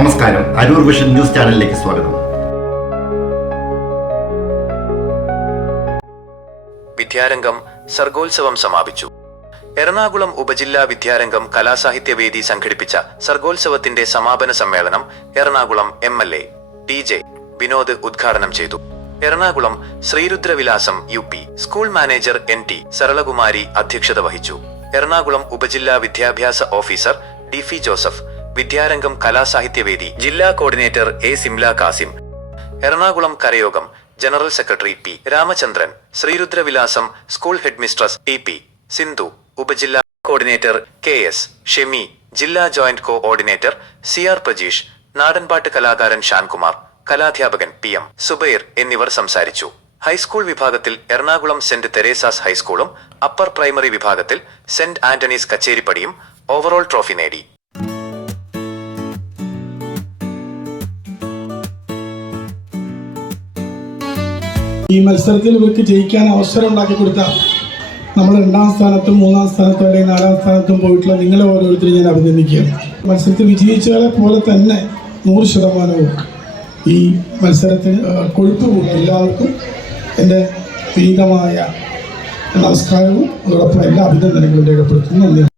നമസ്കാരം, Aroor vision news ചാനലിലേക്ക് സ്വാഗതം. വിദ്യാരംഗം സർഗോത്സവം സമാപിച്ചു. എറണാകുളം ഉപജില്ലാ വിദ്യാരംഗം കലാസാഹിത്യവേദി സംഘടിപ്പിച്ച സർഗോത്സവത്തിന്റെ സമാപന സമ്മേളനം എറണാകുളം MLA TJ വിനോദ് ഉദ്ഘാടനം ചെയ്തു. Ernakulam Sreerudravilasam UP school manager NT Saralakumari അധ്യക്ഷത വഹിച്ചു. എറണാകുളം ഉപജില്ലാ വിദ്യാഭ്യാസ ഓഫീസർ DF ജോസഫ്, വിദ്യാരംഗം കലാസാഹിത്യവേദി ജില്ലാ coordinator A Simla Kasim, Ernakulam Karayogam general secretary P Ramachandran, Sreerudravilasam school headmistress TP Sindhu, ഉപജില്ലാ കോർഡിനേറ്റർ KS ഷെമി, ജില്ലാ ജോയിന്റ് കോഓർഡിനേറ്റർ CR പ്രജീഷ്, നാടൻപാട്ട് കലാകാരൻ ഷാൻകുമാർ, കലാധ്യാപകൻ PM സുബൈർ എന്നിവർ സംസാരിച്ചു. ഹൈസ്കൂൾ വിഭാഗത്തിൽ എറണാകുളം സെന്റ് തെരേസാസ് ഹൈസ്കൂളും അപ്പർ പ്രൈമറി വിഭാഗത്തിൽ സെന്റ് ആന്റണീസ് കച്ചേരിപ്പടിയും ഓവറോൾ ട്രോഫി നേടി. ഈ മത്സരത്തിൽ ഇവർക്ക് ജയിക്കാൻ അവസരം ഉണ്ടാക്കി കൊടുത്ത നമ്മൾ 2ാം സ്ഥാനത്തും 3ാം സ്ഥാനത്തും അല്ലെങ്കിൽ 4ാം സ്ഥാനത്തും പോയിട്ടുള്ള നിങ്ങളെ ഓരോരുത്തരും ഞാൻ അഭിനന്ദിക്കുകയാണ്. മത്സരത്തിൽ വിജയിച്ചവരെ പോലെ തന്നെ 100% ഈ മത്സരത്തിന് കൊഴുപ്പ് കൂടി എല്ലാവർക്കും എൻ്റെ വിനീതമായ നമസ്കാരവും അതോടൊപ്പം എല്ലാ അഭിനന്ദനങ്ങളും രേഖപ്പെടുത്തുന്നു. നന്ദി.